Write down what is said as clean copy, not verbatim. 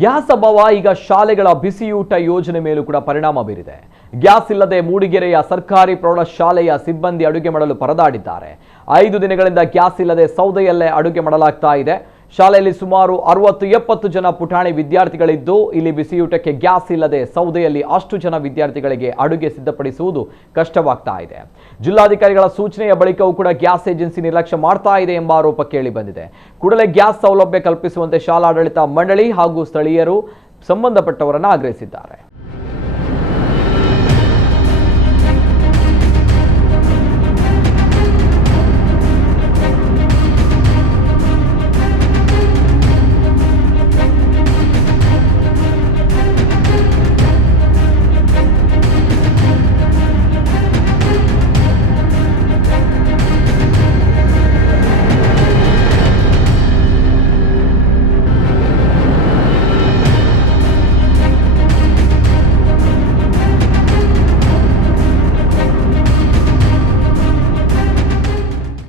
Gas ಅಭಾವ ಈಗ ಶಾಲೆಗಳ ಬಿಸಿಯೂಟ ಯೋಜನೆ ಮೇಲೂ ಕೂಡ ಪರಿಣಾಮ ಬೀರಿದೆ. ಗ್ಯಾಸ್ ಇಲ್ಲದೆ ಮೂಡಿಗೆರೆಯ ಸರ್ಕಾರಿ ಪ್ರೌಢಶಾಲೆಯ ಸಿಬ್ಬಂದಿ ಅಡುಗೆ ಮಾಡಲು ಪರದಾಡಿದ್ದಾರೆ. 5 ದಿನಗಳಿಂದ ಗ್ಯಾಸ್ ಇಲ್ಲದೆ ಸೌದೆಯಲ್ಲೇ ಅಡುಗೆ ಮಾಡಲಾಗ್ತಾ ಇದೆ. ಶಾಲೆಯಲ್ಲಿ ಸುಮಾರು 60-70 ಜನ ಪುಟಾಣಿ ವಿದ್ಯಾರ್ಥಿಗಳಿದ್ದು ಇಲ್ಲಿ ಬಿಸಿಯೂಟಕ್ಕೆ ಗ್ಯಾಸ್ ಇಲ್ಲದೆ ಸೌದೆಯಲ್ಲಿ ಅಷ್ಟು ಜನ ವಿದ್ಯಾರ್ಥಿಗಳಿಗೆ ಅಡುಗೆ ಸಿದ್ಧಪಡಿಸುವುದು ಕಷ್ಟವಾಗ್ತಾ ಇದೆ. ಜಿಲ್ಲಾಧಿಕಾರಿಗಳ ಸೂಚನೆಯ ಬಳಿಕವೂ ಕೂಡ ಗ್ಯಾಸ್ ಏಜೆನ್ಸಿ ನಿರ್ಲಕ್ಷ್ಯ ಮಾಡ್ತಾ ಇದೆ ಎಂಬ ಆರೋಪ ಕೇಳಿ ಬಂದಿದೆ. ಕೂಡಲೇ ಗ್ಯಾಸ್ ಸೌಲಭ್ಯ ಕಲ್ಪಿಸುವಂತೆ ಶಾಲಾಡಳಿತ ಮಂಡಳಿ ಹಾಗೂ ಸ್ಥಳೀಯರು ಸಂಬಂಧಪಟ್ಟವರನ್ನು ಆಗ್ರಹಿಸಿದ್ದಾರೆ.